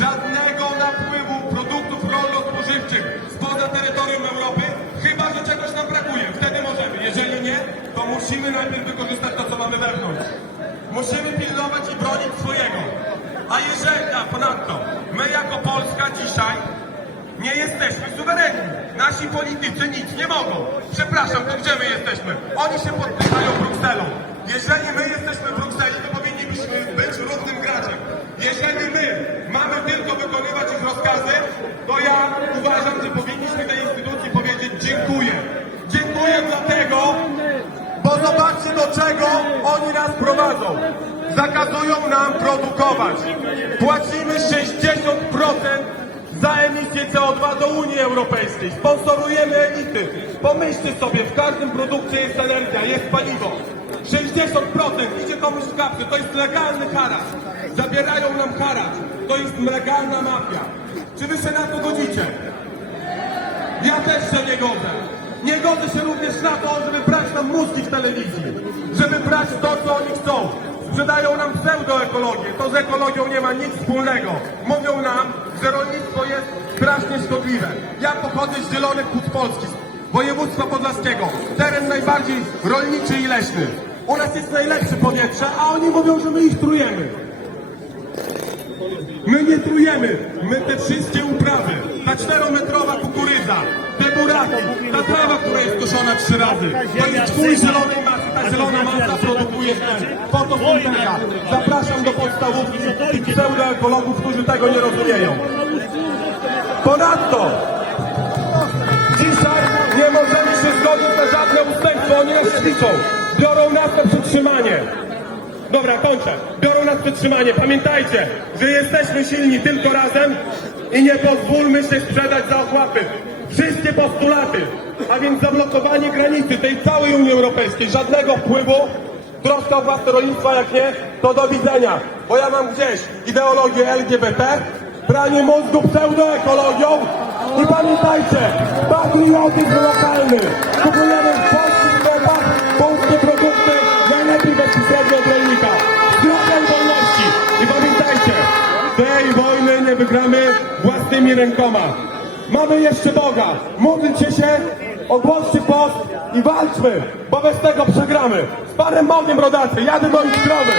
żadnego napływu produktów rolno-spożywczych spoza terytorium Europy, chyba że czegoś nam brakuje. Wtedy możemy. Jeżeli nie, to musimy najpierw wykorzystać to, co mamy wewnątrz. Musimy pilnować i bronić swojego. A jeżeli, a ponadto, my jako Polska dzisiaj nie jesteśmy suwerenni. Nasi politycy nic nie mogą. Przepraszam, to gdzie my jesteśmy? Oni się podpychają Brukselą. Jeżeli my jesteśmy w Brukseli, to powinniśmy być równym graczem. Jeżeli to ja uważam, że powinniśmy tej instytucji powiedzieć dziękuję. Dziękuję dlatego, bo zobaczcie do czego oni nas prowadzą. Zakazują nam produkować. Płacimy 60% za emisję CO2 do Unii Europejskiej. Sponsorujemy elity. Pomyślcie sobie, w każdym produkcie jest energia, jest paliwo. 60% idzie komuś w kapsy. To jest legalny haracz. Zabierają nam haracz. To jest legalna mafia. Czy wy się na to godzicie? Ja też się nie godzę. Nie godzę się również na to, żeby brać nam mózgi w telewizji. Żeby brać to, co oni chcą. Sprzedają nam pseudoekologię. To z ekologią nie ma nic wspólnego. Mówią nam, że rolnictwo jest strasznie szkodliwe. Ja pochodzę z Zielonych Płuc Polski, z województwa podlaskiego. Teren najbardziej rolniczy i leśny. U nas jest najlepsze powietrze, a oni mówią, że my ich trujemy. My nie trujemy. My te wszystkie uprawy, ta czterometrowa kukurydza, te buraki, ta trawa, która jest koszona trzy razy, to jest twój zielonej masy. Ta zielona masa produkuje fotosynteza. Zapraszam do podstawówki i pseudoekologów, którzy tego nie rozumieją. Ponadto dzisiaj nie możemy się zgodzić na żadne ustępstwo. Oni nas ćwiczą. Dobra, kończę. Biorą nas przetrzymanie. Pamiętajcie, że jesteśmy silni tylko razem i nie pozwólmy się sprzedać za ochłapy. Wszystkie postulaty, a więc zablokowanie granicy tej całej Unii Europejskiej, żadnego wpływu, troska o własne rolnictwo, jak nie, to do widzenia. Bo ja mam gdzieś ideologię LGBT, branie mózgu pseudoekologią i pamiętajcie, patriotyzm lokalny. Kupujemy wygramy własnymi rękoma. Mamy jeszcze Boga. Módlcie się, ogłoście post i walczmy, bo bez tego przegramy. Z Panem Bogiem, rodacy, jadę do ich zdrowy.